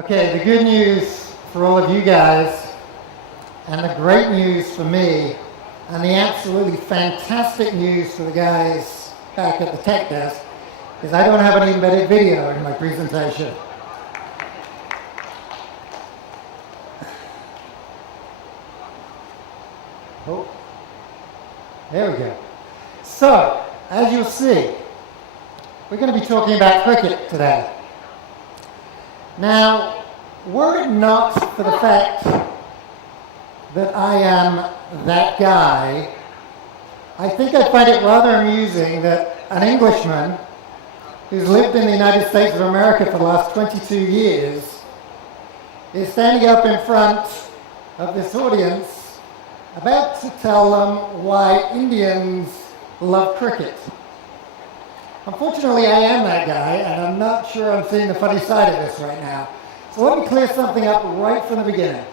Okay, the good news for all of you guys, and the great news for me, and the absolutely fantastic news for the guys back at the tech desk, is I don't have an embedded video in my presentation. Oh, there we go. So, as you'll see, we're going to be talking about cricket today. Now, were it not for the fact that I am that guy, I think I'd find it rather amusing that an Englishman who's lived in the United States of America for the last 22 years is standing up in front of this audience about to tell them why Indians love cricket. Unfortunately, I am that guy, and I'm not sure I'm seeing the funny side of this right now. So let me clear something up right from the beginning.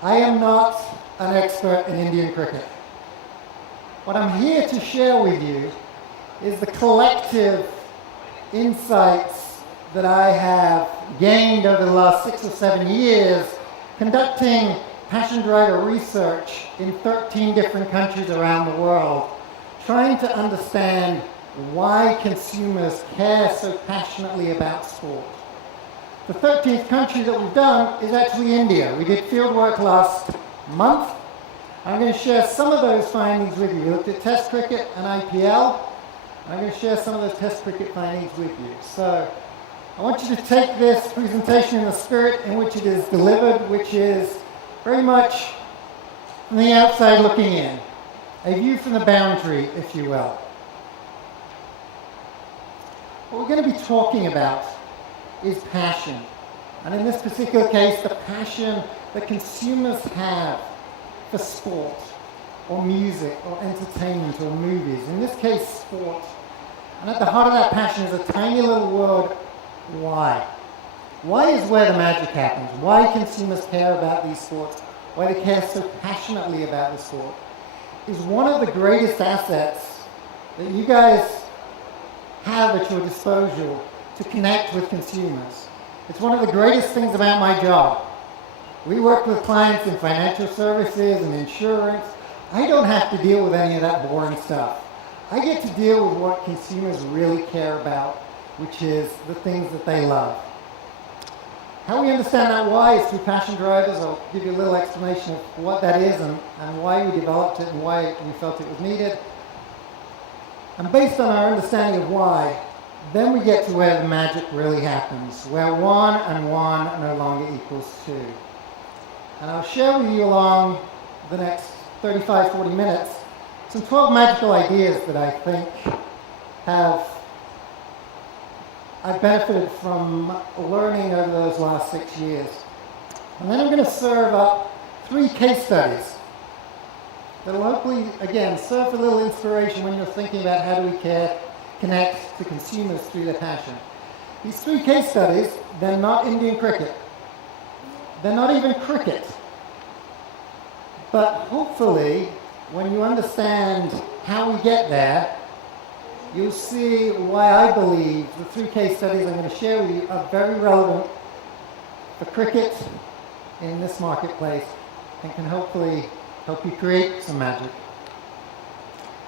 I am not an expert in Indian cricket. What I'm here to share with you is the collective insights that I have gained over the last 6 or 7 years conducting passion driver research in 13 different countries around the world, trying to understand why consumers care so passionately about sport. The 13th country that we've done is actually India. We did field work last month. I'm going to share some of those findings with you. We looked at Test cricket and IPL. I'm going to share some of those Test cricket findings with you. So I want you to take this presentation in the spirit in which it is delivered, which is very much from the outside looking in. A view from the boundary, if you will. What we're going to be talking about is passion. And in this particular case, the passion that consumers have for sport, or music, or entertainment, or movies. In this case, sport. And at the heart of that passion is a tiny little word, why. Why is where the magic happens. Why consumers care about these sports, why they care so passionately about the sport, is one of the greatest assets that you guys have at your disposal to connect with consumers. It's one of the greatest things about my job. We work with clients in financial services and insurance. I don't have to deal with any of that boring stuff. I get to deal with what consumers really care about, which is the things that they love. How we understand that why is through passion drivers. I'll give you a little explanation of what that is and why we developed it and why we felt it was needed. And based on our understanding of why, then we get to where the magic really happens, where 1 and 1 no longer equals 2. And I'll share with you along the next 35, 40 minutes some 12 magical ideas that I think I've benefited from learning over those last 6 years. And then I'm going to serve up 3 case studies that will hopefully, again, serve a little inspiration when you're thinking about how do we connect to consumers through their passion. These 3 case studies, they're not Indian cricket. They're not even cricket. But hopefully, when you understand how we get there, you'll see why I believe the 3 case studies I'm going to share with you are very relevant for cricket in this marketplace and can hopefully help you create some magic.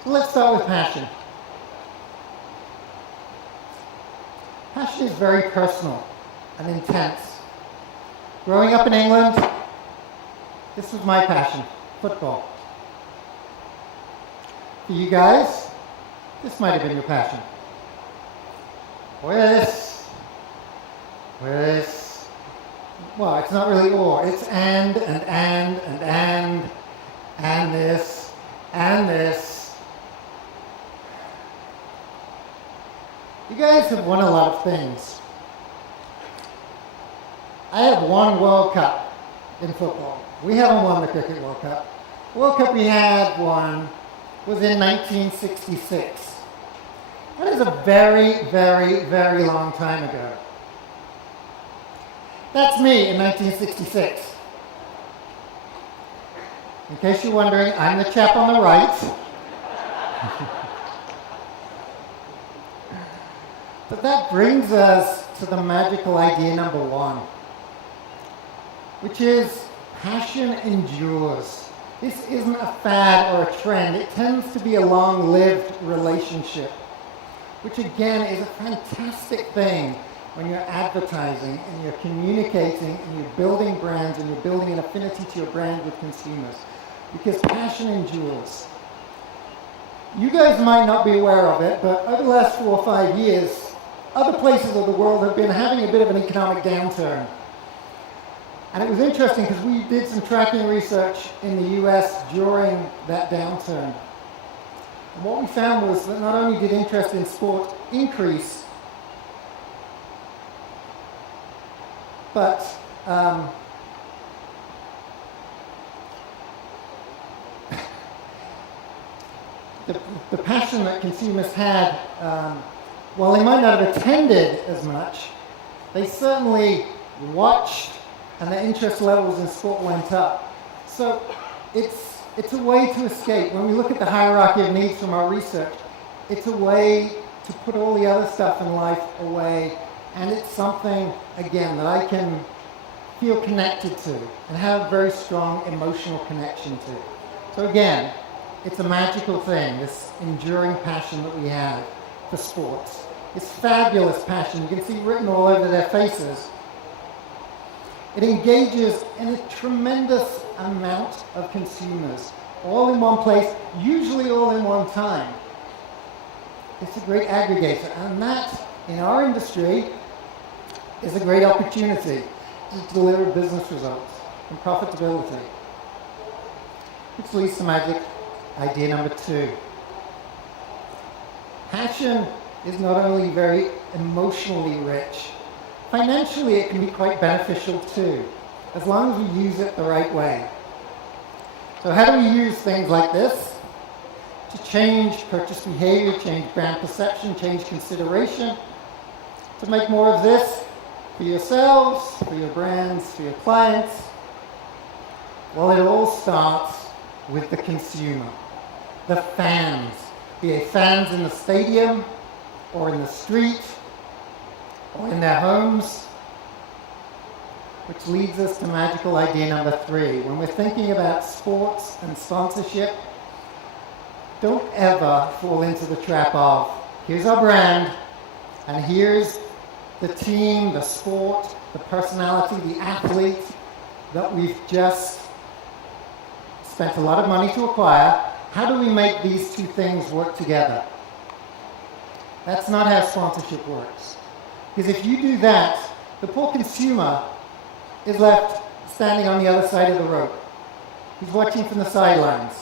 So let's start with passion. Passion is very personal and intense. Growing up in England, this was my passion, football. For you guys, this might have been your passion. Or this. Well, it's not really or. It's and this, and this. You guys have won a lot of things. I have won World Cup in football. We haven't won the Cricket World Cup. The World Cup we had won was in 1966. That is a very, very, very long time ago. That's me in 1966. In case you're wondering, I'm the chap on the right. But that brings us to the magical idea number one, which is passion endures. This isn't a fad or a trend. It tends to be a long-lived relationship, which again is a fantastic thing when you're advertising and you're communicating and you're building brands and you're building an affinity to your brand with consumers, because passion endures. You guys might not be aware of it, but over the last 4 or 5 years, other places of the world have been having a bit of an economic downturn. And it was interesting because we did some tracking research in the US during that downturn. And what we found was that not only did interest in sport increase, but the passion that consumers had, while they might not have attended as much, they certainly watched, and their interest levels in sport went up. So it's a way to escape. When we look at the hierarchy of needs from our research, it's a way to put all the other stuff in life away, and it's something, again, that I can feel connected to and have a very strong emotional connection to. So again, it's a magical thing, this enduring passion that we have for sports. It's fabulous passion. You can see written all over their faces. It engages in a tremendous amount of consumers, all in one place, usually all in one time. It's a great aggregator, and that, in our industry, is a great opportunity to deliver business results and profitability. Which leads to magic idea number two. Passion is not only very emotionally rich, financially it can be quite beneficial too, as long as we use it the right way. So how do we use things like this to change purchase behavior, change brand perception, change consideration, to make more of this for yourselves, for your brands, for your clients? Well, it all starts with the consumer, the fans, be they fans in the stadium or in the street or in their homes. Which leads us to magical idea number three. When we're thinking about sports and sponsorship, don't ever fall into the trap of, here's our brand, and here's the team, the sport, the personality, the athlete that we've just spent a lot of money to acquire. How do we make these two things work together? That's not how sponsorship works. Because if you do that, the poor consumer is left standing on the other side of the rope. He's watching from the sidelines.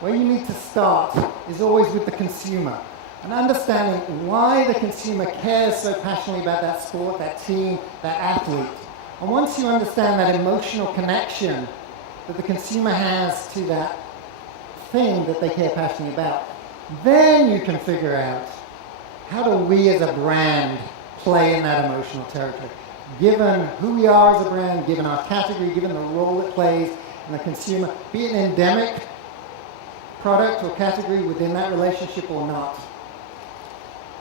Where you need to start is always with the consumer, and understanding why the consumer cares so passionately about that sport, that team, that athlete. And once you understand that emotional connection that the consumer has to that thing that they care passionately about, then you can figure out, how do we as a brand play in that emotional territory? Given who we are as a brand, given our category, given the role it plays in the consumer, be it an endemic product or category within that relationship or not.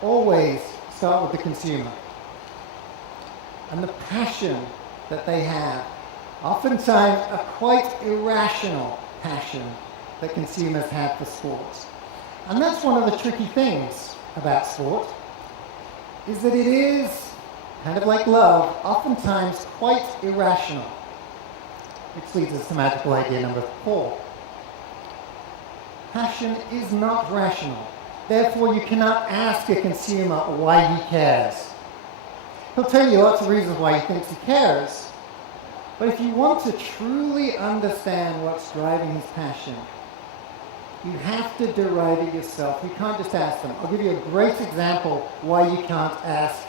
Always start with the consumer. And the passion that they have, oftentimes a quite irrational passion that consumers have for sports. And that's one of the tricky things about sport, is that it is, kind of like love, oftentimes quite irrational. Which leads us to magical idea number four. Passion is not rational. Therefore, you cannot ask a consumer why he cares. He'll tell you lots of reasons why he thinks he cares. But if you want to truly understand what's driving his passion, you have to derive it yourself. You can't just ask them. I'll give you a great example why you can't ask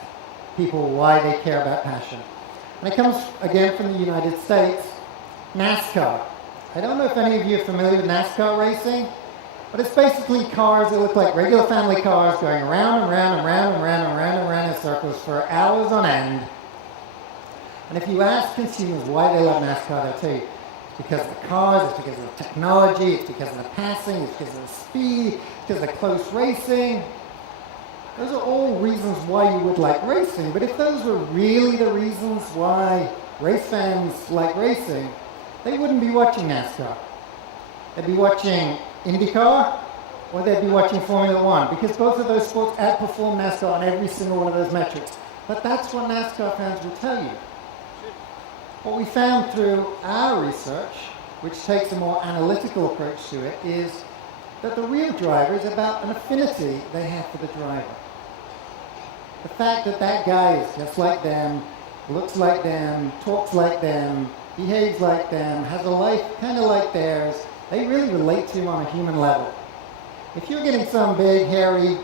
people why they care about passion. And it comes, again, from the United States. NASCAR. I don't know if any of you are familiar with NASCAR racing, but it's basically cars that look like regular family cars going around and round and round and round and round and round in circles for hours on end. And if you ask consumers why they love NASCAR, they'll tell you it's because of the cars, it's because of the technology, it's because of the passing, it's because of the speed, it's because of the close racing. Those are all reasons why you would like racing, but if those were really the reasons why race fans like racing, they wouldn't be watching NASCAR. They'd be watching IndyCar, or they'd be watching Formula One, because both of those sports outperform NASCAR on every single one of those metrics. But that's what NASCAR fans will tell you. What we found through our research, which takes a more analytical approach to it, is that the real driver is about an affinity they have for the driver. The fact that that guy is just like them, looks like them, talks like them, behaves like them, has a life kind of like theirs, they really relate to him on a human level. If you're getting some big, hairy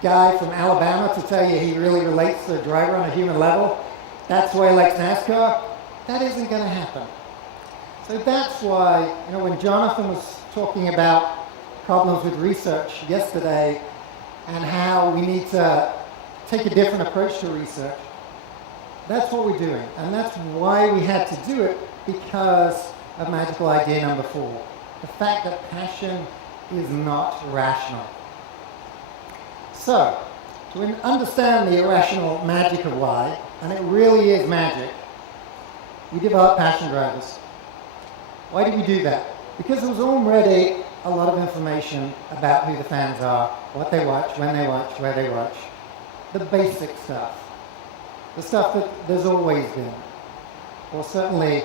guy from Alabama to tell you he really relates to the driver on a human level, that's why he likes NASCAR, that isn't going to happen. So that's why, when Jonathan was talking about problems with research yesterday and how we need to take a different approach to research, that's what we're doing. And that's why we had to do it, because of magical idea number 4. The fact that passion is not rational. So, to understand the irrational magic of why, and it really is magic, we developed passion drivers. Why did we do that? Because there was already a lot of information about who the fans are, what they watch, when they watch, where they watch. The basic stuff. The stuff that there's always been. Or certainly,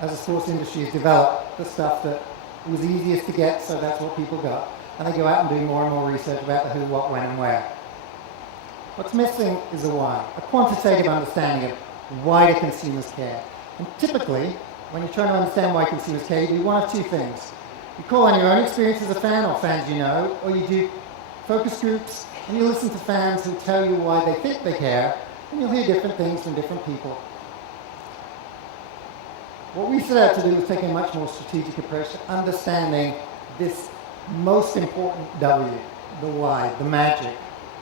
as the sports industry has developed, the stuff that was easiest to get, so that's what people got. And they go out and do more and more research about the who, what, when, and where. What's missing is a why, a quantitative understanding of why do consumers care. And typically, when you're trying to understand why consumers care, you do one of two things. You call on your own experience as a fan, or fans you know, or you do focus groups, and you listen to fans who tell you why they think they care, and you'll hear different things from different people. What we set out to do was take a much more strategic approach to understanding this most important W, the why, the magic,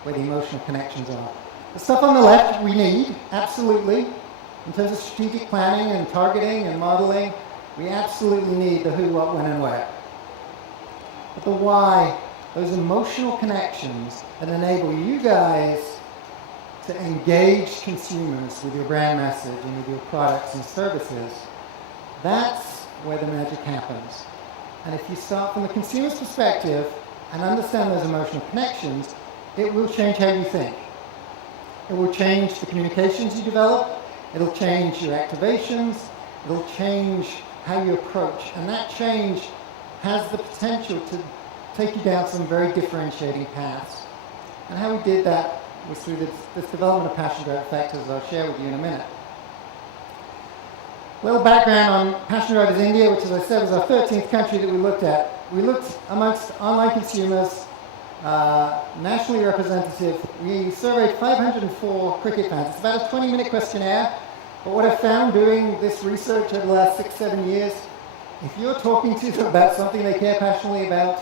where the emotional connections are. The stuff on the left we need, absolutely. In terms of strategic planning and targeting and modeling, we absolutely need the who, what, when, and where. But the why, those emotional connections that enable you guys to engage consumers with your brand message and with your products and services, that's where the magic happens. And if you start from the consumer's perspective and understand those emotional connections, it will change how you think. It will change the communications you develop. It'll change your activations. It'll change how you approach. And that change has the potential to take you down some very differentiating paths. And how we did that was through this development of passion drive factors I'll share with you in a minute. A little background on Passion Drivers India, which, as I said, was our 13th country that we looked at. We looked amongst online consumers, nationally representative. We surveyed 504 cricket fans. It's about a 20-minute questionnaire. But what I found doing this research over the last 6-7 years, if you're talking to them about something they care passionately about,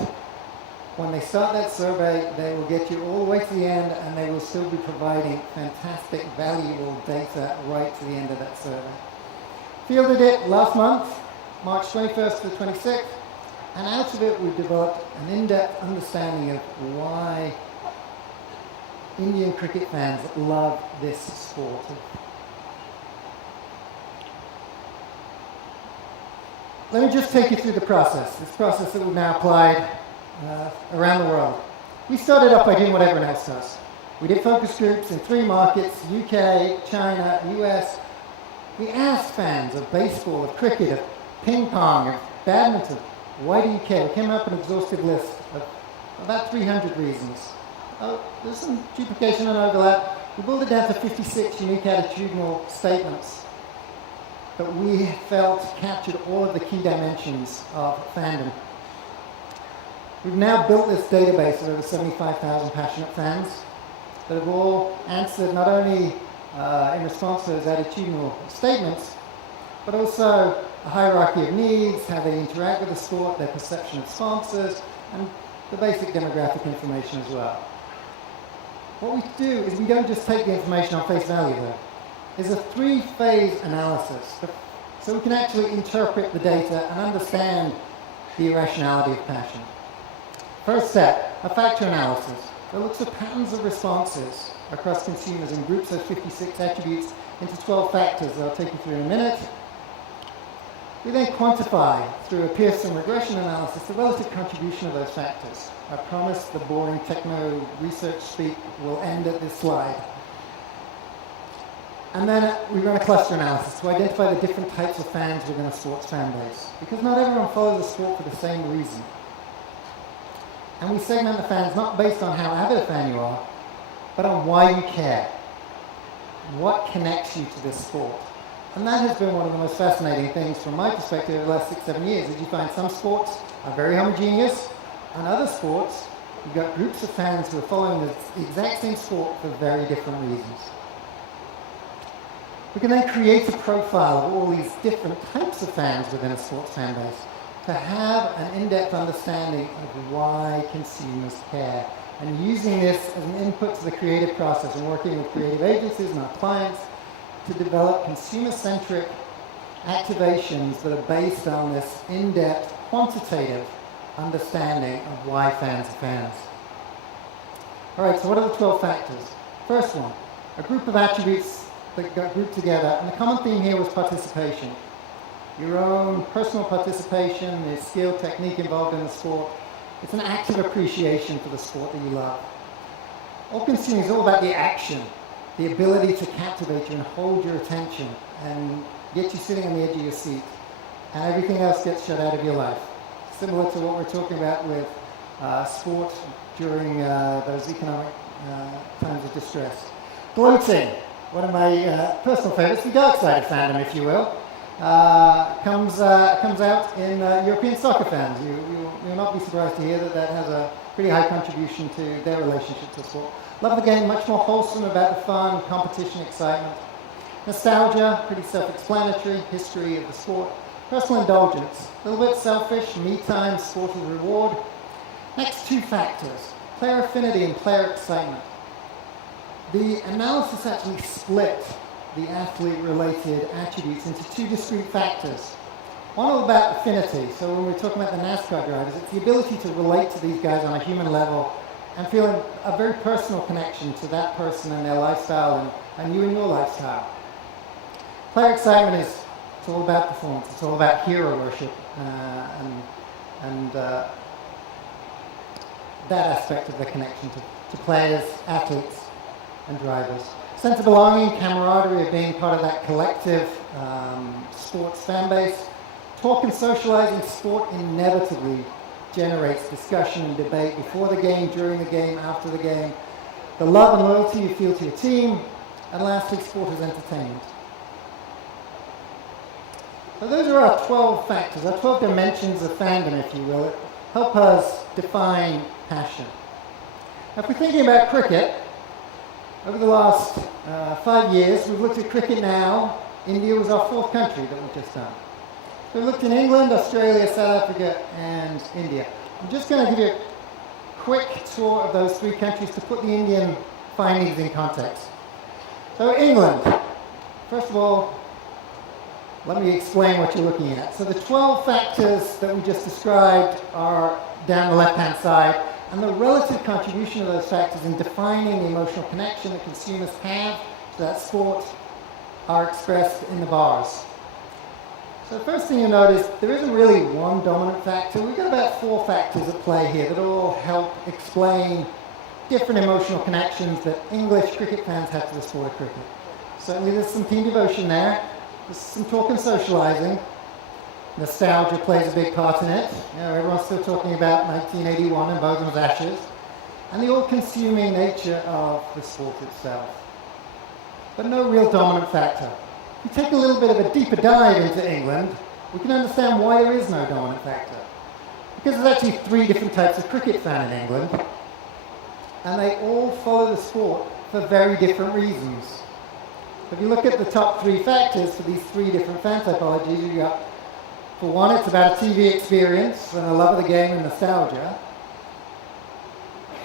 when they start that survey, they will get you all the way to the end, and they will still be providing fantastic, valuable data right to the end of that survey. Fielded it last month, March 21st to the 26th, and out of it we've developed an in-depth understanding of why Indian cricket fans love this sport. Let me just take you through the process, this process that we've now applied around the world. We started off by doing what everyone else does. We did focus groups in 3 markets, UK, China, US. We asked fans of baseball, of cricket, of ping pong, of badminton, why do you care? We came up with an exhaustive list of about 300 reasons. There's some duplication and overlap. We boiled it down to 56 unique attitudinal statements that we felt captured all of the key dimensions of fandom. We've now built this database of over 75,000 passionate fans that have all answered not only in response to those attitudinal statements, but also a hierarchy of needs, how they interact with the sport, their perception of sponsors, and the basic demographic information as well. What we do is we don't just take the information on face value though. There's a 3-phase analysis, so we can actually interpret the data and understand the irrationality of passion. First step, a factor analysis. that looks at patterns of responses across consumers and groups those 56 attributes into 12 factors that I'll take you through in a minute. We then quantify, through a Pearson regression analysis, the relative contribution of those factors. I promise the boring techno research speak will end at this slide. And then we run a cluster analysis to identify the different types of fans within a sports fan base, because not everyone follows a sport for the same reason. And we segment the fans not based on how avid a fan you are, but on why you care. What connects you to this sport? And that has been one of the most fascinating things from my perspective over the last 6-7 years, is you find some sports are very homogeneous, and other sports, you've got groups of fans who are following the exact same sport for very different reasons. We can then create a profile of all these different types of fans within a sports fan base to have an in-depth understanding of why consumers care. And using this as an input to the creative process and working with creative agencies and our clients to develop consumer-centric activations that are based on this in-depth, quantitative understanding of why fans are fans. All right, so what are the 12 factors? First one, a group of attributes that got grouped together, and the common theme here was participation. Your own personal participation, the skill, technique involved in the sport. It's an active appreciation for the sport that you love. All consuming is all about the action, the ability to captivate you and hold your attention and get you sitting on the edge of your seat, and everything else gets shut out of your life. Similar to what we're talking about with sport during those economic times of distress. Gloating, one of my personal favorites, the dark side of fandom, if you will, comes out in European soccer fans. You'll not be surprised to hear that that has a pretty high contribution to their relationship to sport. Love the game, much more wholesome about the fun, competition, excitement. Nostalgia, pretty self-explanatory, history of the sport. Personal indulgence, a little bit selfish, me time, sport as reward. Next, two factors, player affinity and player excitement. The analysis actually split the athlete-related attributes into two discrete factors. One all about affinity, so when we're talking about the NASCAR drivers, it's the ability to relate to these guys on a human level and feel a very personal connection to that person and their lifestyle and you and your lifestyle. Player excitement is it's all about performance, it's all about hero worship and that aspect of the connection to players, athletes, and drivers. Sense of belonging, camaraderie of being part of that collective sports fan base. Talk and socializing, sport inevitably generates discussion and debate before the game, during the game, after the game. The love and loyalty you feel to your team, and lastly, sport as entertainment. So those are our 12 factors, our 12 dimensions of fandom, if you will, that help us define passion. Now, if we're thinking about cricket, over the last 5 years, we've looked at cricket now. India was our fourth country that we've just done. So we looked in England, Australia, South Africa, and India. I'm just going to give you a quick tour of those three countries to put the Indian findings in context. So England, first of all, let me explain what you're looking at. So the 12 factors that we just described are down the left-hand side, and the relative contribution of those factors in defining the emotional connection that consumers have to that sport are expressed in the bars. So the first thing you'll notice, there isn't really one dominant factor. We've got about 4 factors at play here that all help explain different emotional connections that English cricket fans have to the sport of cricket. Certainly there's some team devotion there. There's some talk and socializing. Nostalgia plays a big part in it. You know, everyone's still talking about 1981 and Bowden's Ashes. And the all-consuming nature of the sport itself. But no real dominant factor. If we take a little bit of a deeper dive into England, we can understand why there is no dominant factor. Because there's actually 3 different types of cricket fan in England, and they all follow the sport for very different reasons. If you look at the top 3 factors for these 3 different fan typologies, you got, for one, it's about a TV experience and a love of the game and nostalgia.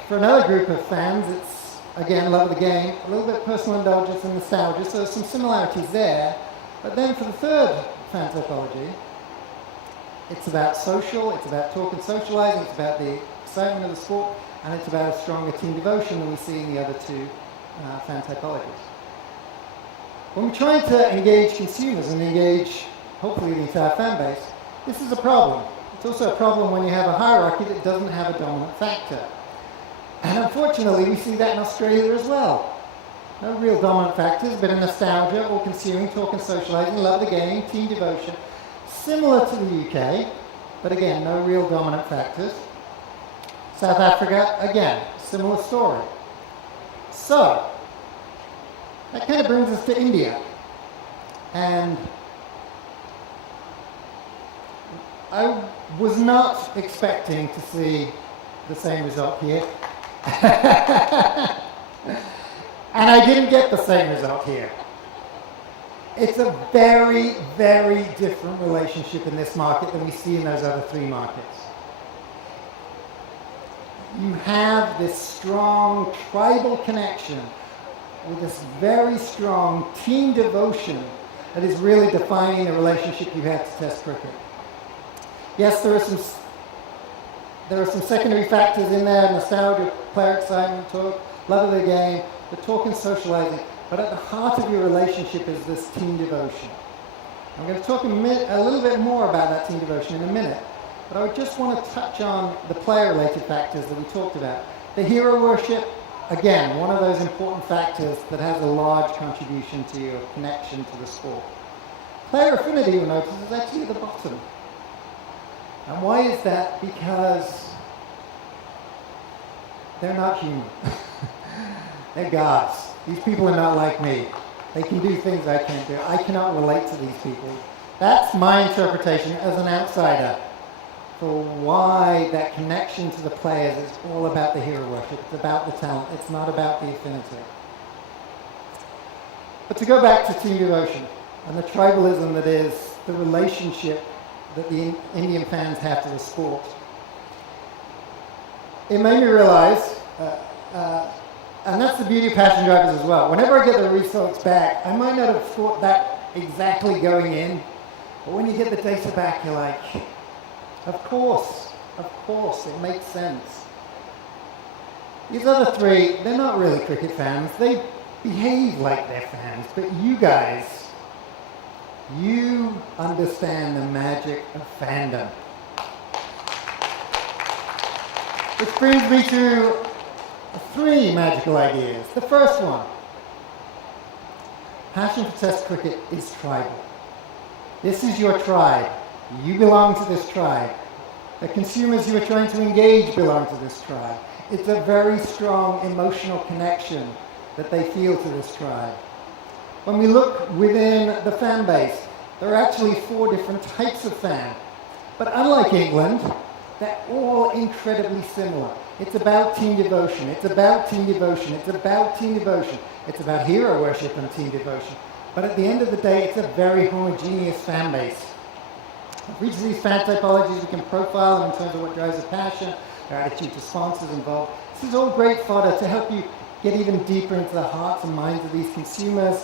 For another group of fans, it's again, love of the game, a little bit of personal indulgence and nostalgia, so there's some similarities there. But then for the third fan typology, it's about social, it's about talk and socializing, it's about the excitement of the sport, and it's about a stronger team devotion than we see in the other two fan typologies. When we're trying to engage consumers and engage, hopefully, the entire fan base, this is a problem. It's also a problem when you have a hierarchy that doesn't have a dominant factor. And unfortunately, we see that in Australia as well. No real dominant factors, but a nostalgia, all consuming, talk and socializing, love the game, team devotion. Similar to the UK, but again, no real dominant factors. South Africa, again, similar story. So, that kind of brings us to India. And I was not expecting to see the same result here. And I didn't get the same result here. It's a very, very different relationship in this market than we see in those other three markets. You have this strong tribal connection with this very strong team devotion that is really defining the relationship you have to Test cricket. Yes, there are some secondary factors in there: nostalgia, player excitement, talk, love of the game, the talk and socializing. But at the heart of your relationship is this team devotion. I'm going to talk a little bit more about that team devotion in a minute, but I just want to touch on the player-related factors that we talked about. The hero worship, again, one of those important factors that has a large contribution to your connection to the sport. Player affinity, you'll notice, is actually at the bottom. And why is that? Because they're not human. They're gods. These people are not like me. They can do things I can't do. I cannot relate to these people. That's my interpretation as an outsider for why that connection to the players is all about the hero worship. It's about the talent. It's not about the affinity. But to go back to team devotion and the tribalism that is the relationship that the Indian fans have to the sport, it made me realize, and that's the beauty of passion drivers as well. Whenever I get the results back, I might not have thought that exactly going in, but when you get the data back, you're like, of course, it makes sense. These other three, they're not really cricket fans. They behave like they're fans, but you guys, you understand the magic of fandom. Which brings me to three magical ideas. The first one, passion for Test cricket is tribal. This is your tribe. You belong to this tribe. The consumers you are trying to engage belong to this tribe. It's a very strong emotional connection that they feel to this tribe. When we look within the fan base, there are actually 4 different types of fan. But unlike England, they're all incredibly similar. It's about team devotion. It's about team devotion. It's about team devotion. It's about hero worship and team devotion. But at the end of the day, it's a very homogeneous fan base. For each of these fan typologies, we can profile them in terms of what drives their passion, their attitude to sponsors involved. This is all great fodder to help you get even deeper into the hearts and minds of these consumers.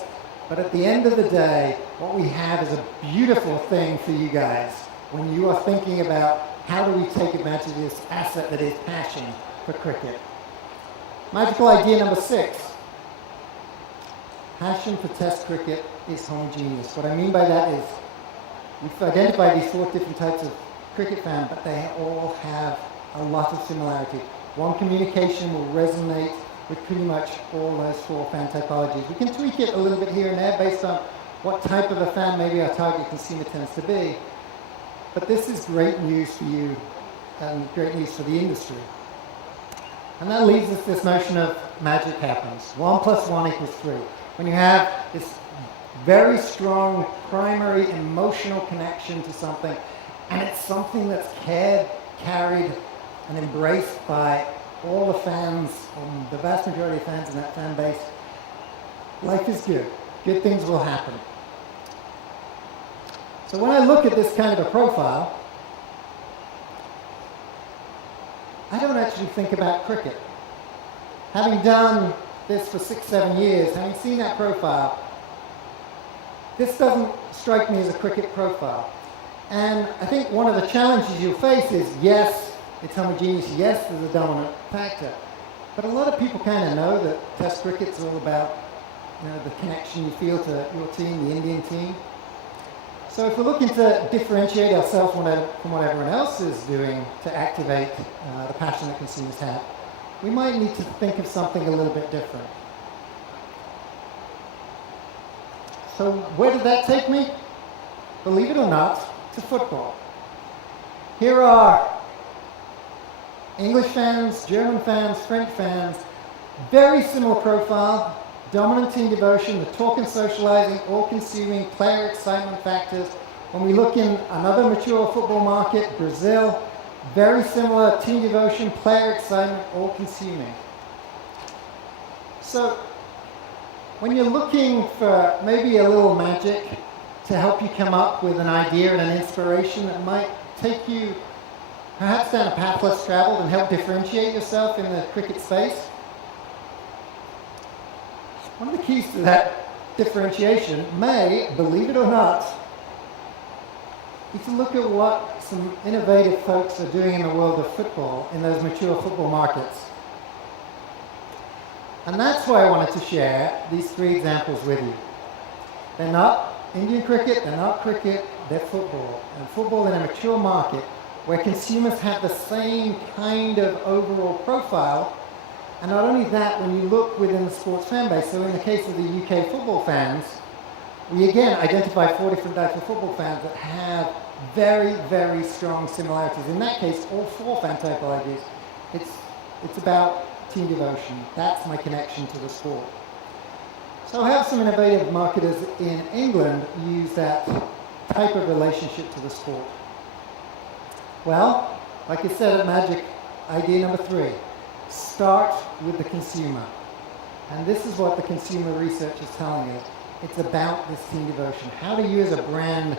But at the end of the day, what we have is a beautiful thing for you guys when you are thinking about how do we take advantage of this asset that is passion for cricket. Magical idea number 6. Passion for Test cricket is homogeneous. What I mean by that is we've identified these 4 different types of cricket fan, but they all have a lot of similarity. One communication will resonate with pretty much all those 4 fan typologies. We can tweak it a little bit here and there based on what type of a fan maybe our target consumer tends to be. But this is great news for you and great news for the industry. And that leads us to this notion of magic happens. 1 plus 1 equals 3. When you have this very strong primary emotional connection to something, and it's something that's carried and embraced by all the fans, the vast majority of fans in that fan base, life is good. Good things will happen. So when I look at this kind of a profile, I don't actually think about cricket. Having done this for 6-7 years, having seen that profile, this doesn't strike me as a cricket profile. And I think one of the challenges you'll face is, yes, it's homogeneous. Yes, there's a dominant factor. But a lot of people kind of know that Test cricket's all about the connection you feel to your team, the Indian team. So if we're looking to differentiate ourselves from what everyone else is doing to activate the passion that consumers have, we might need to think of something a little bit different. So where did that take me? Believe it or not, to football. Here are English fans, German fans, French fans, very similar profile, dominant team devotion, the talk and socializing, all-consuming, player excitement factors. When we look in another mature football market, Brazil, very similar team devotion, player excitement, all-consuming. So when you're looking for maybe a little magic to help you come up with an idea and an inspiration that might take you perhaps down a path less traveled and help differentiate yourself in the cricket space, one of the keys to that differentiation may, believe it or not, be to look at what some innovative folks are doing in the world of football, in those mature football markets. And that's why I wanted to share these 3 examples with you. They're not Indian cricket, they're not cricket, they're football. And football in a mature market where consumers have the same kind of overall profile. And not only that, when you look within the sports fan base, so in the case of the UK football fans, we again identify 4 different types of football fans that have very, very strong similarities. In that case, all 4 fan typologies, it's about team devotion. That's my connection to the sport. So I have some innovative marketers in England use that type of relationship to the sport. Well, like I said at Magic, idea number 3, start with the consumer. And this is what the consumer research is telling us. It's about this team devotion. How do you as a brand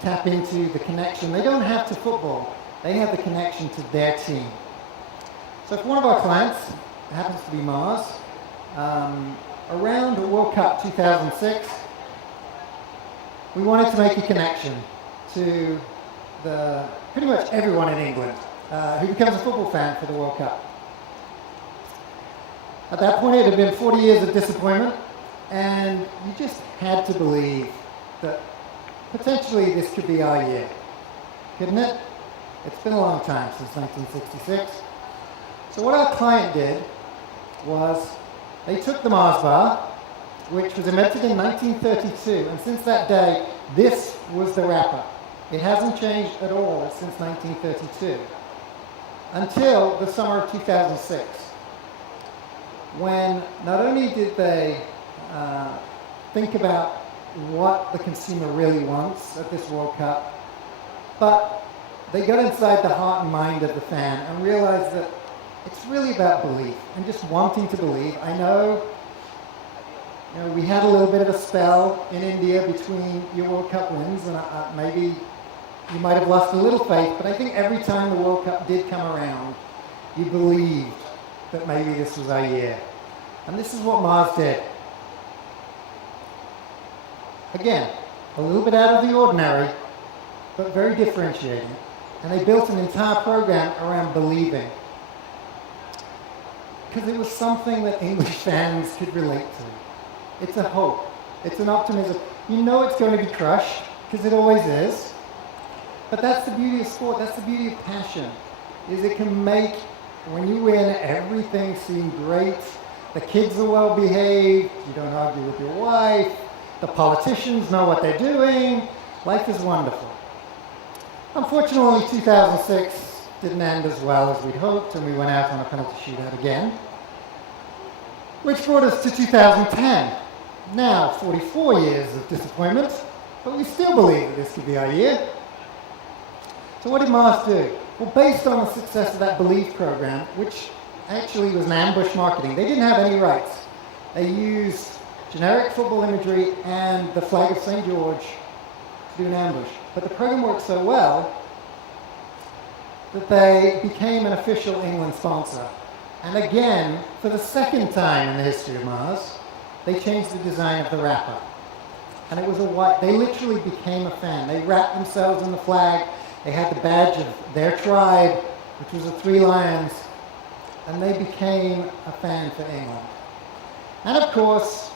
tap into the connection? They don't have to football. They have the connection to their team. So if one of our clients happens to be Mars, around the World Cup 2006, we wanted to make a connection to pretty much everyone in England who becomes a football fan for the World Cup. At that point, it had been 40 years of disappointment, and you just had to believe that potentially this could be our year, couldn't it? It's been a long time, since 1966. So what our client did was they took the Mars bar, which was invented in 1932, and since that day, this was the wrapper. It hasn't changed at all since 1932, until the summer of 2006, when not only did they think about what the consumer really wants at this World Cup, but they got inside the heart and mind of the fan and realized that it's really about belief and just wanting to believe. I know, we had a little bit of a spell in India between your World Cup wins, and maybe you might have lost a little faith, but I think every time the World Cup did come around, you believed that maybe this was our year. And this is what Mars did. Again, a little bit out of the ordinary, but very differentiating. And they built an entire program around believing, because it was something that English fans could relate to. It's a hope. It's an optimism. You know it's going to be crushed, because it always is. But that's the beauty of sport. That's the beauty of passion, is it can make, when you win, everything seem great. The kids are well behaved. You don't argue with your wife. The politicians know what they're doing. Life is wonderful. Unfortunately, 2006 didn't end as well as we'd hoped, and we went out on a penalty shootout again, which brought us to 2010. Now, 44 years of disappointment, but we still believe that this could be our year. So what did Mars do? Well, based on the success of that Believe program, which actually was an ambush marketing, they didn't have any rights. They used generic football imagery and the flag of St. George to do an ambush. But the program worked so well that they became an official England sponsor. And again, for the second time in the history of Mars, they changed the design of the wrapper. And it was a white, they literally became a fan. They wrapped themselves in the flag. They had the badge of their tribe. which was the Three Lions, and they became a fan for England. And of course,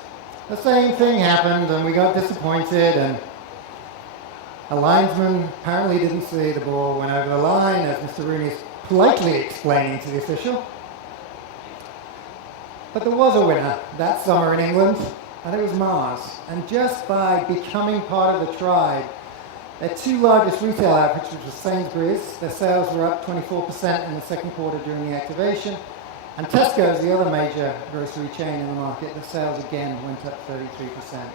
the same thing happened, and we got disappointed, and a linesman apparently didn't see the ball went over the line, as Mr. Rooney's politely explaining to the official. But there was a winner that summer in England, and it was Mars. And just by becoming part of the tribe, their two largest retail outlets, which was Sainsbury's, their sales were up 24% in the second quarter during the activation. And Tesco's, the other major grocery chain in the market, the sales again went up 33%.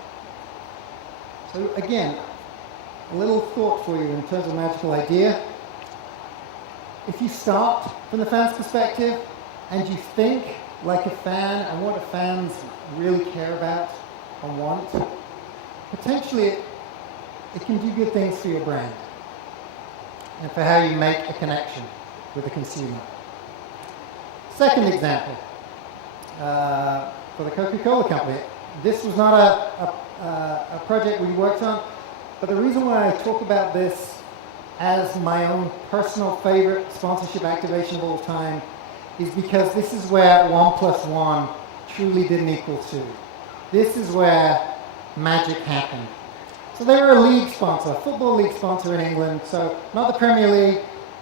So again, a little thought for you in terms of magical idea. If you start from the fan's perspective and you think like a fan and what the fans really care about and want, potentially it can do good things for your brand and for how you make a connection with the consumer. Second example, for the Coca-Cola company. This was not a project we worked on, but the reason why I talk about this as my own personal favorite sponsorship activation of all time is because this is where 1 + 1 truly didn't equal 2. This is where magic happened. So they were a league sponsor, a football league sponsor in England, so not the Premier League,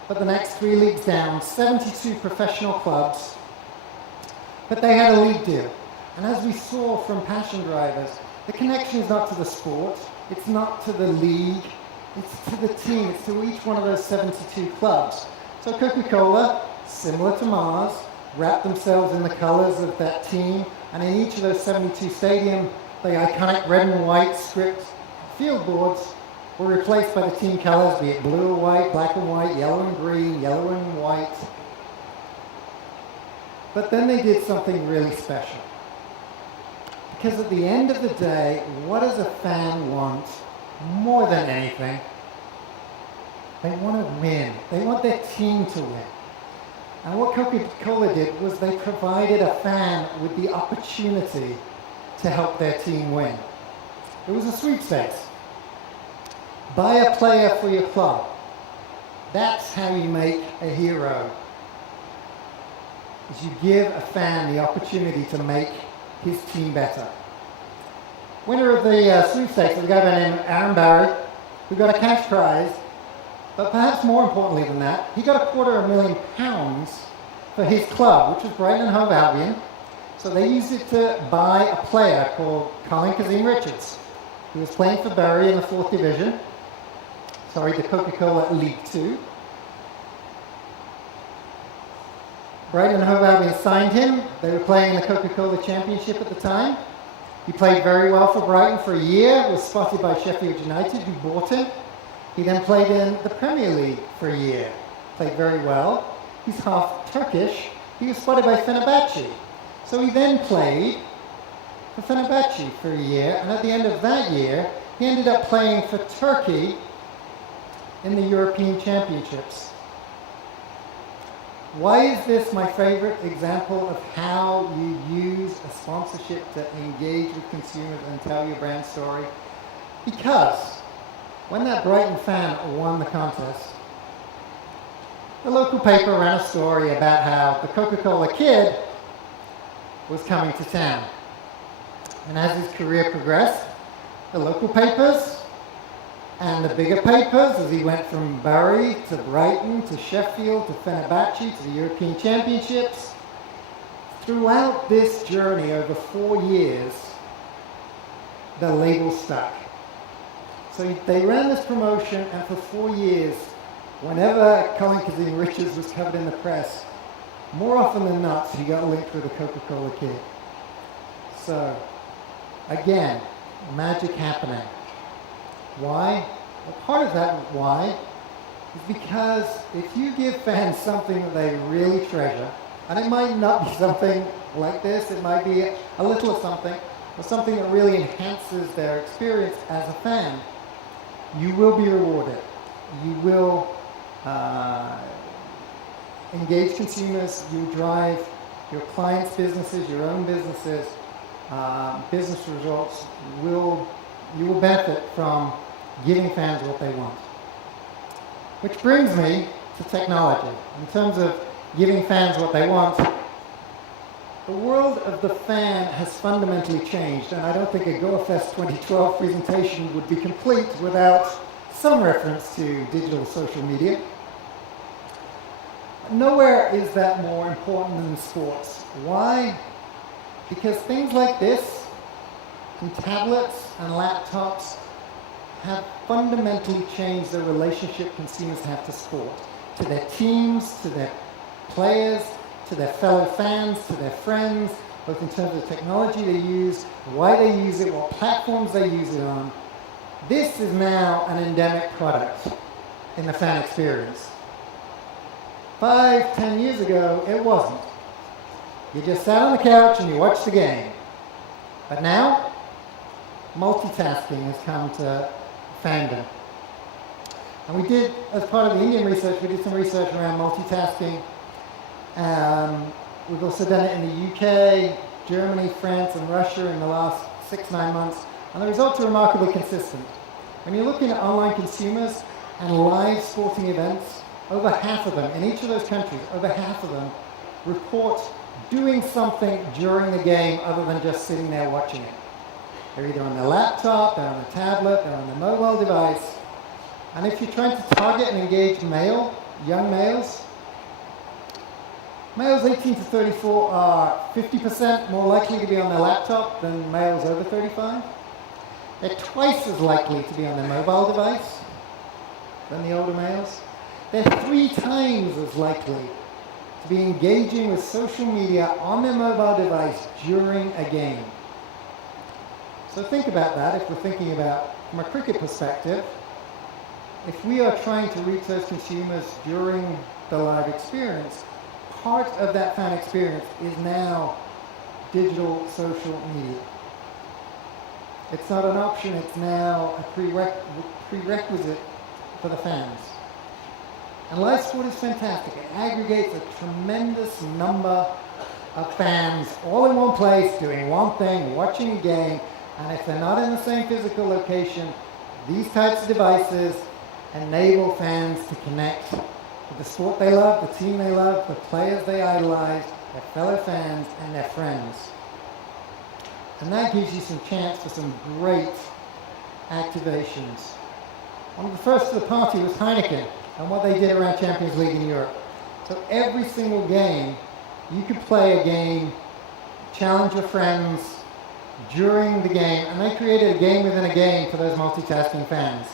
but the next 3 leagues down, 72 professional clubs, but they had a league deal. And as we saw from Passion Drivers, the connection is not to the sport, it's not to the league, it's to the team, it's to each one of those 72 clubs. So Coca-Cola, similar to Mars, wrapped themselves in the colors of that team, and in each of those 72 stadiums, the iconic red and white script field boards were replaced by the team colors, be it blue or white, black and white, yellow and green, yellow and white. But then they did something really special. Because at the end of the day, what does a fan want more than anything? They want to win. They want their team to win. And what Coca-Cola did was they provided a fan with the opportunity to help their team win. It was a sweepstakes. Buy a player for your club. That's how you make a hero. Is you give a fan the opportunity to make his team better. Winner of the sweepstakes was a guy by the name of Aaron Barry, who got a cash prize, but perhaps more importantly than that, he got £250,000 for his club, which was Brighton and Hove Albion. So they used it to buy a player called Colin Kazim Richards, who was playing for Bury in the 4th division. Sorry, the Coca-Cola League 2. Brighton and Hove Albion signed him. They were playing in the Coca-Cola Championship at the time. He played very well for Brighton for a year, was spotted by Sheffield United, who bought him. He then played in the Premier League for a year, played very well. He's half Turkish. He was spotted by Fenerbahce. So he then played for Fenerbahce for a year, and at the end of that year, he ended up playing for Turkey in the European Championships. Why is this my favorite example of how you use a sponsorship to engage with consumers and tell your brand story? Because when that Brighton fan won the contest, the local paper ran a story about how the Coca-Cola kid was coming to town. And as his career progressed, the local papers and the bigger papers, as he went from Bury to Brighton to Sheffield to Fenerbahce to the European Championships, throughout this journey over 4 years, the label stuck. So they ran this promotion, and for 4 years, whenever Colin Kazim Richards was covered in the press, more often than not, he got linked with a Coca-Cola kid. So, again, magic happening. Why? Well, part of that why is because if you give fans something that they really treasure, and it might not be something like this, it might be a little of something, or something that really enhances their experience as a fan, you will be rewarded. You will engage consumers, you drive your clients' businesses, your own businesses, business results. You will benefit from giving fans what they want. Which brings me to to technology. In terms of giving fans what they want, the world of the fan has fundamentally changed, and I don't think a Goafest 2012 presentation would be complete without some reference to digital social media. Nowhere is that more important than sports. Why? Because things like this, and tablets and laptops, have fundamentally changed the relationship consumers have to sport, to their teams, to their players, to their fellow fans, to their friends, both in terms of the technology they use, why they use it, what platforms they use it on. This is now an endemic product in the fan experience. 5, 10 years ago, it wasn't. You just sat on the couch and you watched the game. But now, multitasking has come to fandom. And we did, as part of the Indian research, we did some research around multitasking. We've also done it in the UK, Germany, France, and Russia in the last 6-9 months. And the results are remarkably consistent. When you're looking at online consumers and live sporting events, over half of them, in each of those countries, over half of them report doing something during the game other than just sitting there watching it. They're either on their laptop, they're on a tablet, they're on their mobile device. And if you're trying to target and engage young males 18 to 34 are 50% more likely to be on their laptop than males over 35. They're twice as likely to be on their mobile device than the older males. They're 3 times as likely to be engaging with social media on their mobile device during a game. So think about that if we're thinking about, from a cricket perspective, if we are trying to reach those consumers during the live experience, part of that fan experience is now digital social media. It's not an option, it's now a prerequisite for the fans. And live sport is fantastic. It aggregates a tremendous number of fans all in one place, doing one thing, watching a game, and if they're not in the same physical location, these types of devices enable fans to connect with the sport they love, the team they love, the players they idolize, their fellow fans, and their friends. And that gives you some chance for some great activations. One of the first to the party was Heineken and what they did around Champions League in Europe. So every single game, you could play a game, challenge your friends during the game, and they created a game within a game for those multitasking fans.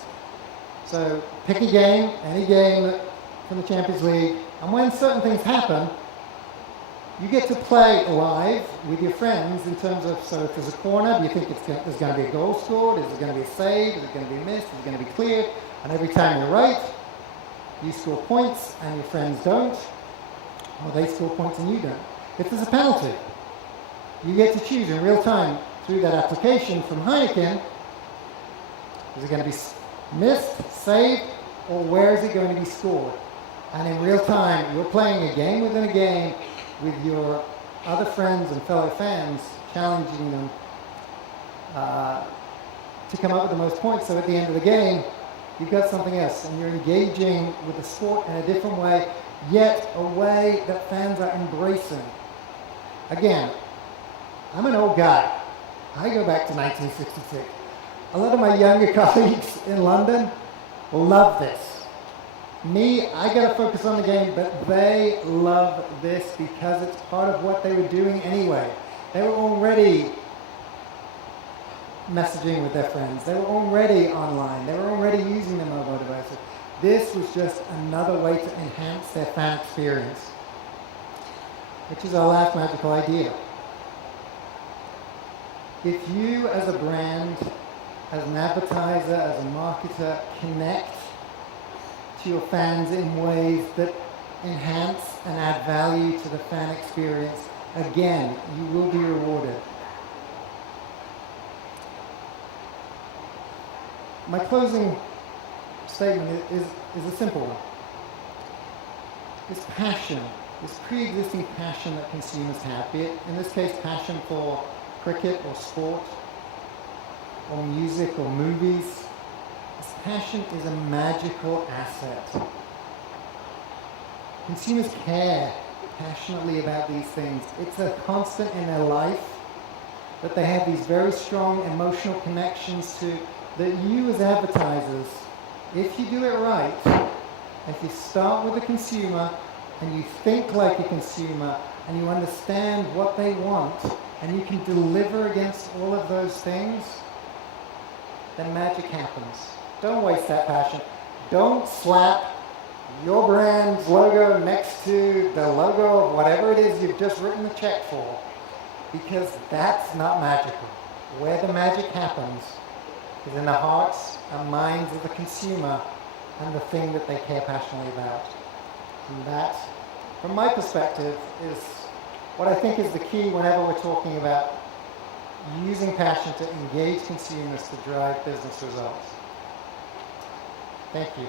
So pick a game, any game from the Champions League, and when certain things happen, you get to play live with your friends in terms of, so if there's a corner, do you think there's going to be a goal scored? Is it going to be a save? Is it going to be missed? Is it going to be cleared? And every time you're right, you score points and your friends don't, or they score points and you don't. If there's a penalty, you get to choose in real time through that application from Heineken, is it going to be missed, saved, or where is it going to be scored? And in real time, you're playing a game within a game with your other friends and fellow fans, challenging them to come up with the most points. So at the end of the game, you've got something else, and you're engaging with the sport in a different way, yet a way that fans are embracing. Again, I'm an old guy. I go back to 1966. A lot of my younger colleagues in London love this. Me, I got to focus on the game, but they love this because it's part of what they were doing anyway. They were already messaging with their friends. They were already online. They were already using their mobile devices. This was just another way to enhance their fan experience, which is our last magical idea. If you as a brand, as an advertiser, as a marketer, connect to your fans in ways that enhance and add value to the fan experience, again, you will be rewarded. My closing statement is a simple one. This passion, this pre-existing passion that consumers have, be it in this case passion for cricket or sport or music or movies, this passion is a magical asset. consumers care passionately about these things. It's a constant in their life that they have these very strong emotional connections to, that you as advertisers, if you do it right, if you start with the consumer and you think like a consumer and you understand what they want and you can deliver against all of those things, then magic happens. Don't waste that passion. Don't slap your brand's logo next to the logo of whatever it is you've just written the check for, because that's not magical. Where the magic happens is in the hearts and minds of the consumer and the thing that they care passionately about. And that, from my perspective, is what I think is the key whenever we're talking about using passion to engage consumers to drive business results. Thank you.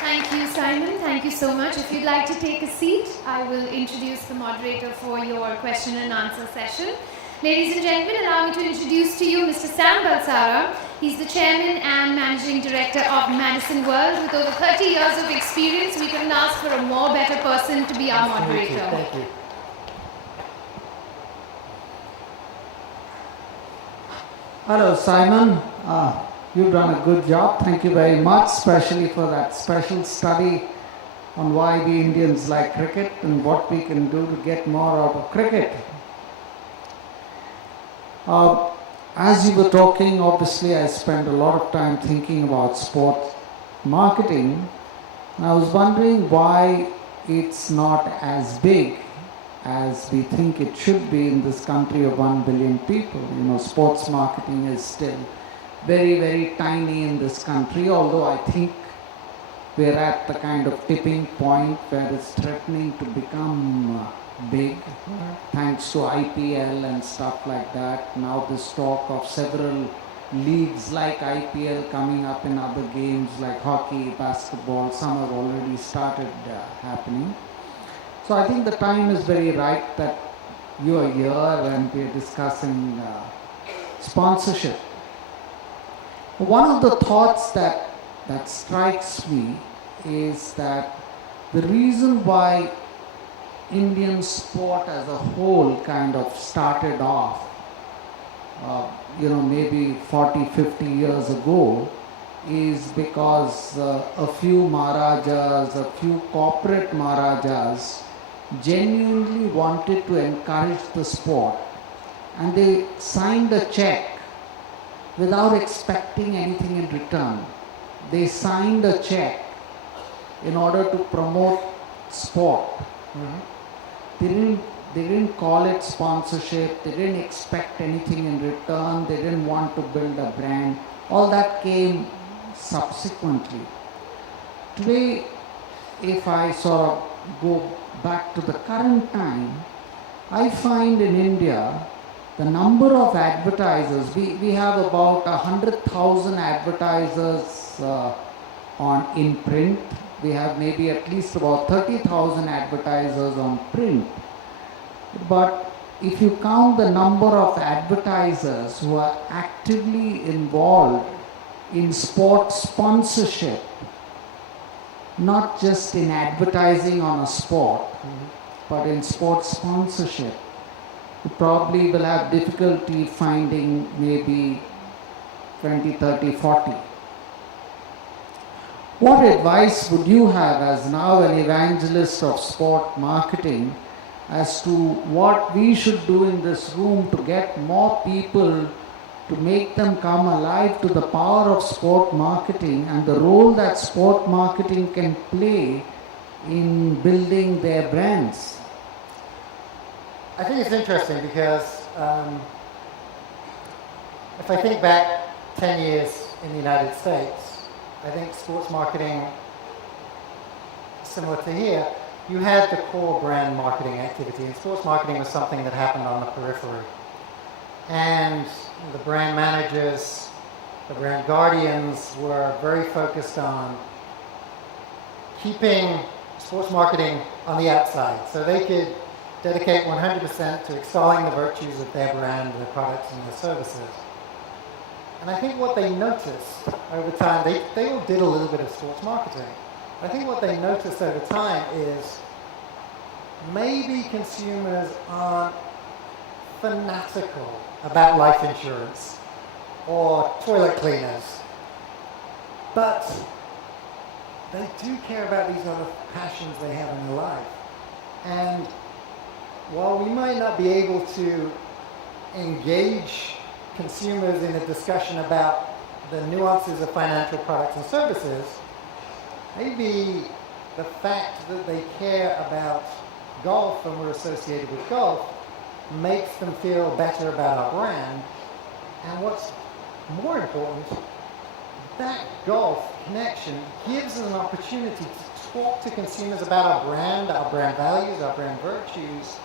Thank you, Simon. Thank you so much. If you'd like to take a seat, I will introduce the moderator for your question and answer session. Ladies and gentlemen, allow me to introduce to you Mr. Sam Balsara. He's the Chairman and Managing Director of Madison World. With over 30 years of experience, we couldn't ask for a more better person to be our moderator. Thank you. Hello, Simon. You've done a good job. Thank you very much, especially for that special study on why we Indians like cricket and what we can do to get more out of cricket. As you were talking, obviously I spent a lot of time thinking about sport marketing. And I was wondering why it's not as big as we think it should be in this country of 1 billion people. You know, sports marketing is still very, very tiny in this country, although I think we're at the kind of tipping point where it's threatening to become big, thanks to IPL and stuff like that. Now this talk of several leagues like IPL coming up in other games like hockey, basketball, some have already started happening. So I think the time is very right that you are here and we're discussing sponsorship. One of the thoughts that strikes me is that the reason why Indian sport as a whole kind of started off, maybe 40, 50 years ago, is because a few Maharajas, a few corporate Maharajas genuinely wanted to encourage the sport, and they signed a check without expecting anything in return. They signed a check in order to promote sport. They didn't call it sponsorship, they didn't expect anything in return, they didn't want to build a brand. All that came subsequently. Today, if I sort of go back to the current time, I find in India the number of advertisers, we have about 100,000 advertisers in print. We have maybe at least about 30,000 advertisers on print. But if you count the number of advertisers who are actively involved in sports sponsorship, not just in advertising on a sport, but in sports sponsorship, you probably will have difficulty finding maybe 20, 30, 40. What advice would you have as now an evangelist of sport marketing as to what we should do in this room to get more people, to make them come alive to the power of sport marketing and the role that sport marketing can play in building their brands? I think it's interesting because if I think back 10 years in the United States, I think sports marketing, similar to here, you had the core brand marketing activity, and sports marketing was something that happened on the periphery. And the brand managers, the brand guardians were very focused on keeping sports marketing on the outside so they could dedicate 100% to extolling the virtues of their brand, their products, and their services. And I think what they noticed over time, they all did a little bit of sports marketing. I think what they noticed over time is maybe consumers aren't fanatical about life insurance or toilet cleaners, but they do care about these other passions they have in their life. And while we might not be able to engage consumers in a discussion about the nuances of financial products and services, maybe the fact that they care about golf and we're associated with golf makes them feel better about our brand. And what's more important, that golf connection gives us an opportunity to talk to consumers about our brand values, our brand virtues,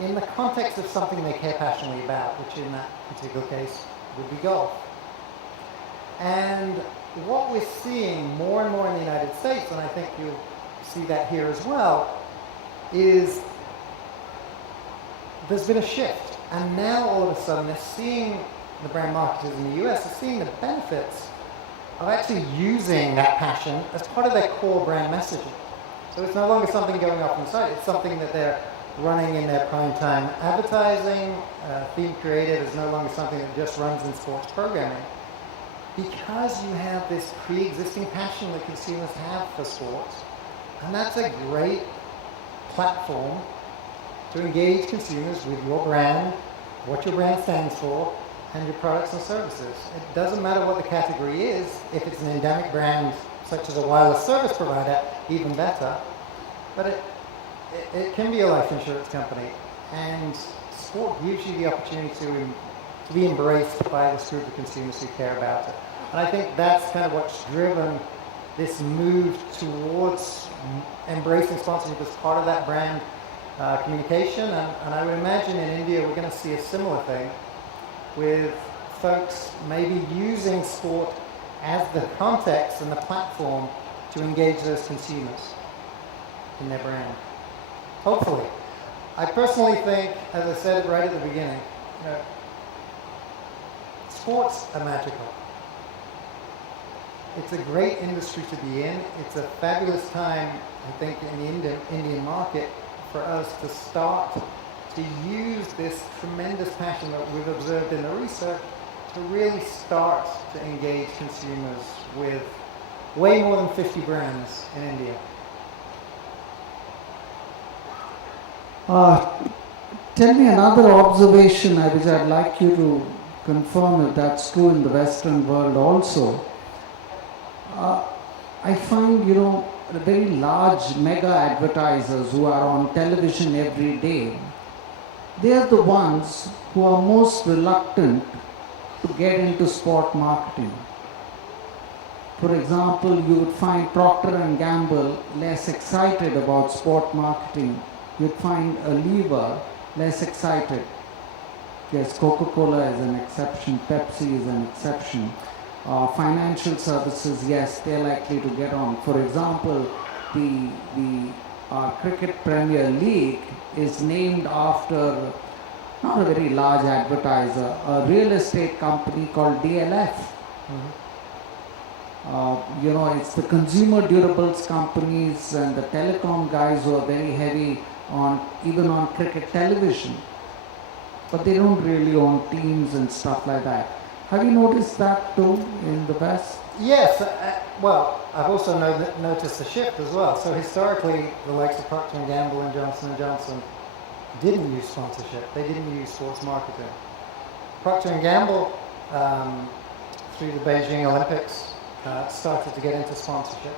in the context of something they care passionately about, which in that particular case would be golf. And what we're seeing more and more in the United States, and I think you'll see that here as well, is there's been a shift. And now all of a sudden they're seeing, the brand marketers in the US are seeing the benefits of actually using that passion as part of their core brand messaging. So it's no longer something going off on the side, it's something that they're running in their prime time advertising. Theme creative is no longer something that just runs in sports programming. Because you have this pre-existing passion that consumers have for sports, and that's a great platform to engage consumers with your brand, what your brand stands for, and your products and services. It doesn't matter what the category is. If it's an endemic brand such as a wireless service provider, even better. But it can be a life insurance company, and sport gives you the opportunity to be embraced by this group of consumers who care about it. And I think that's kind of what's driven this move towards embracing sponsorship as part of that brand communication. And I would imagine in India we're going to see a similar thing with folks maybe using sport as the context and the platform to engage those consumers in their brand. Hopefully. I personally think, as I said right at the beginning, sports are magical. It's a great industry to be in. It's a fabulous time, I think, in the Indian market for us to start to use this tremendous passion that we've observed in the research to really start to engage consumers with way more than 50 brands in India. Tell me another observation which I'd like you to confirm if that's true in the Western world also. I find, the very large mega advertisers who are on television every day, they are the ones who are most reluctant to get into sport marketing. For example, you would find Procter & Gamble less excited about sport marketing. You'd find Aliva less excited. Yes, Coca-Cola is an exception, Pepsi is an exception. Financial services, yes, they're likely to get on. For example, the Cricket Premier League is named after not a very large advertiser, a real estate company called DLF. It's the consumer durables companies and the telecom guys who are very heavy even on cricket television. But they don't really own teams and stuff like that. Have you noticed that too in the West? Yes, well, I've also noticed a shift as well. So historically, the likes of Procter & Gamble and Johnson & Johnson didn't use sponsorship. They didn't use sports marketing. Procter & Gamble, through the Beijing Olympics, started to get into sponsorship.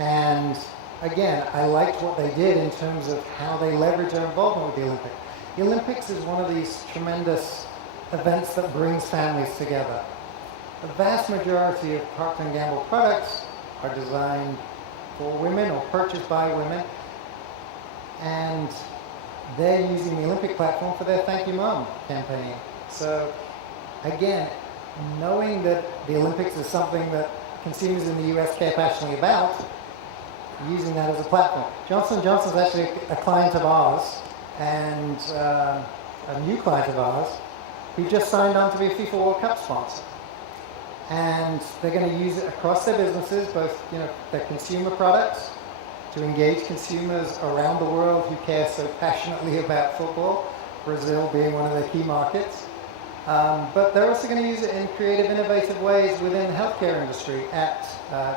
And again, I liked what they did in terms of how they leverage their involvement with the Olympics. The Olympics is one of these tremendous events that brings families together. The vast majority of Procter & Gamble products are designed for women or purchased by women, and they're using the Olympic platform for their Thank You Mom campaign. So again, knowing that the Olympics is something that consumers in the US care passionately about, using that as a platform. Johnson & Johnson is actually a client of ours, and a new client of ours, who just signed on to be a FIFA World Cup sponsor. And they're going to use it across their businesses, both their consumer products, to engage consumers around the world who care so passionately about football, Brazil being one of their key markets. But they're also going to use it in creative, innovative ways within the healthcare industry at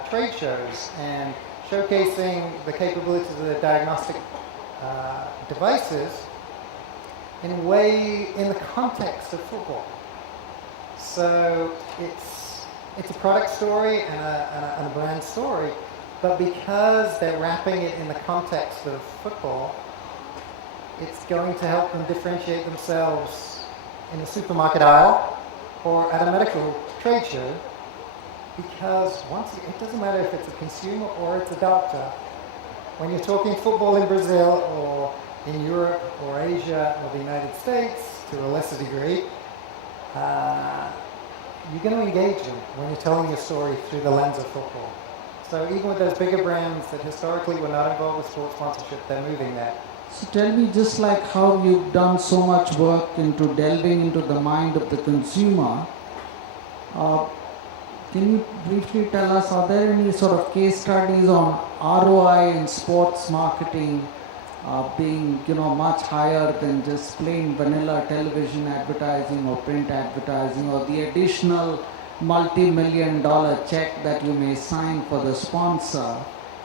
trade shows and showcasing the capabilities of their diagnostic devices in the context of football. So it's a product story and a brand story, but because they're wrapping it in the context of football, it's going to help them differentiate themselves in the supermarket aisle or at a medical trade show, because it doesn't matter if it's a consumer or it's a doctor. When you're talking football in Brazil or in Europe or Asia or the United States to a lesser degree, you're going to engage them when you're telling your story through the lens of football. So even with those bigger brands that historically were not involved with sports sponsorship, they're moving there. So tell me, just like how you've done so much work into delving into the mind of the consumer, can you briefly tell us, are there any sort of case studies on ROI in sports marketing being much higher than just plain vanilla television advertising or print advertising, or the additional multi-million-dollar check that you may sign for the sponsor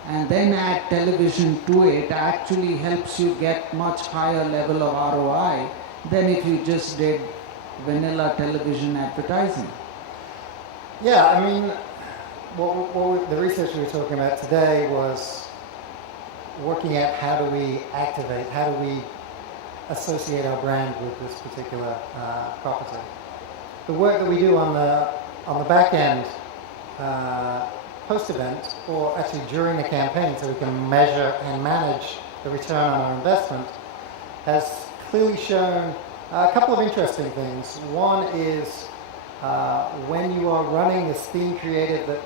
and then add television to it actually helps you get much higher level of ROI than if you just did vanilla television advertising? Yeah, I mean, the research we were talking about today was working out how do we activate, how do we associate our brand with this particular property. The work that we do on the back end, post-event, or actually during the campaign, so we can measure and manage the return on our investment, has clearly shown a couple of interesting things. One is when you are running this theme creative that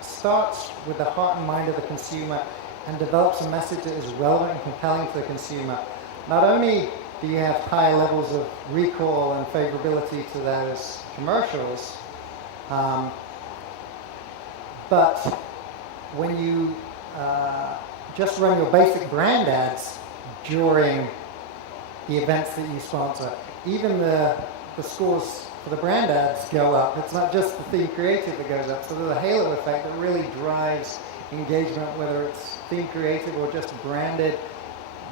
starts with the heart and mind of the consumer and develops a message that is relevant and compelling to the consumer, not only do you have high levels of recall and favorability to those commercials, but when you just run your basic brand ads during the events that you sponsor, even the scores for the brand ads go up. It's not just the theme creative that goes up. So there's a halo effect that really drives engagement, whether it's theme creative or just branded,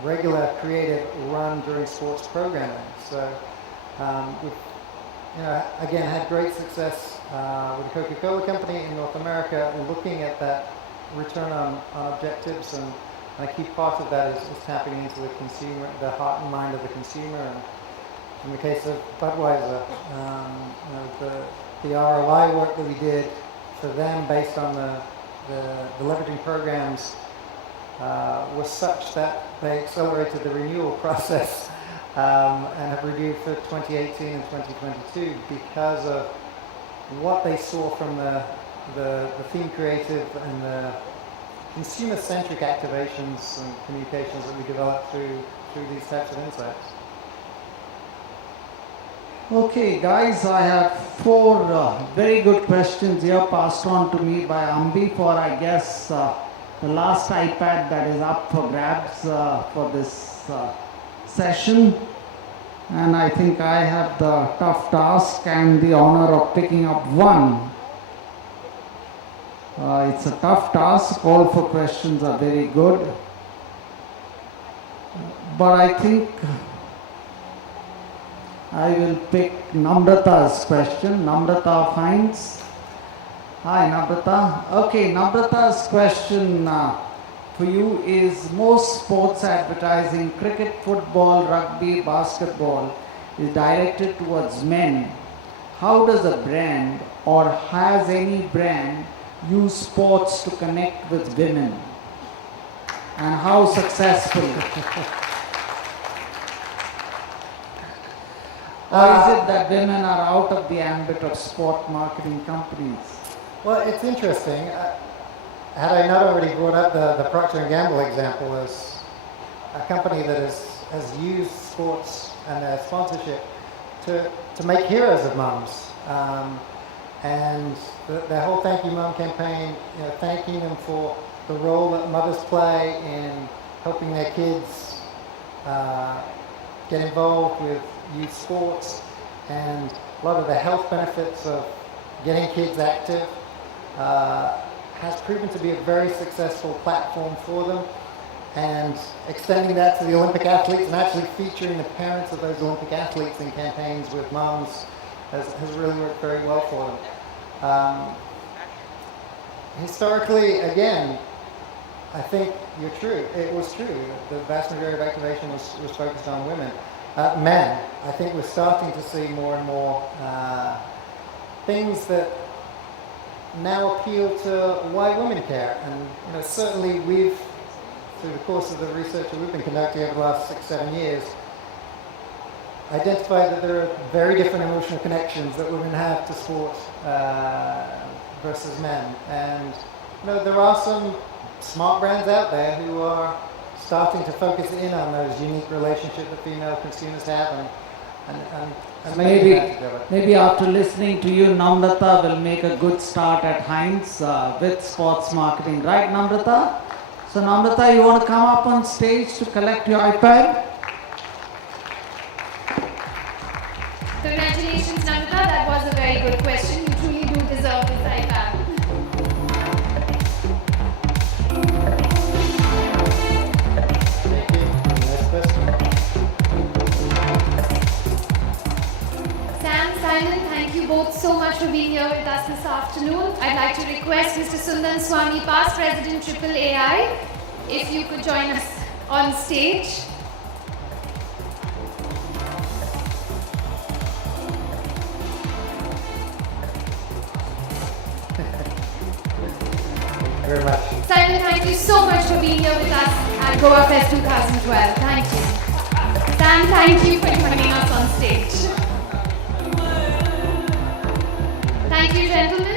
regular creative run during sports programming. So we've again had great success with the Coca-Cola company in North America, looking at that return on objectives, and a key part of that is tapping into the consumer, the heart and mind of the consumer. And in the case of Budweiser, the ROI work that we did for them based on the leveraging programs was such that they accelerated the renewal process and have renewed for 2018 and 2022 because of what they saw from the theme creative and the consumer-centric activations and communications that we developed through these types of insights. Okay, guys, I have 4 very good questions here passed on to me by Ambi for, I guess, the last iPad that is up for grabs for this session. And I think I have the tough task and the honor of picking up one. It's a tough task. All 4 questions are very good. But I think I will pick Namrata's question. Namrata finds. Hi, Namrata. Okay, Namrata's question for you is: most sports advertising, cricket, football, rugby, basketball, is directed towards men. How does a brand, or has any brand, use sports to connect with women? And how successful? Or is it that women are out of the ambit of sport marketing companies? Well, it's interesting. Had I not already brought up the Procter & Gamble example as a company that has used sports and their sponsorship to make heroes of mums. And their whole Thank You Mum campaign, thanking them for the role that mothers play in helping their kids get involved with youth sports, and a lot of the health benefits of getting kids active has proven to be a very successful platform for them. And extending that to the Olympic athletes and actually featuring the parents of those Olympic athletes in campaigns with mums has really worked very well for them. Historically, again, I think you're true. It was true. The vast majority of activation was focused on women. Men, I think we're starting to see more and more things that now appeal to why women care. And certainly we've, through the course of the research that we've been conducting over the last 6-7 years, identified that there are very different emotional connections that women have to sport versus men. And there are some smart brands out there who are starting to focus in on those unique relationships that female consumers have and maybe after listening to you, Namrata will make a good start at Heinz with sports marketing, right, Namrata? So Namrata, you want to come up on stage to collect your iPad? Congratulations, Namrata. That was a very good question. You truly do deserve this iPad. Sam, Simon, thank you both so much for being here with us this afternoon. I'd like to request Mr. Sundan Swami, past President AAAI, if you could join us on stage. very much. Simon, thank you so much for being here with us at Goafest 2012. Thank you. Sam, thank you for joining us on stage. Thank you, gentlemen.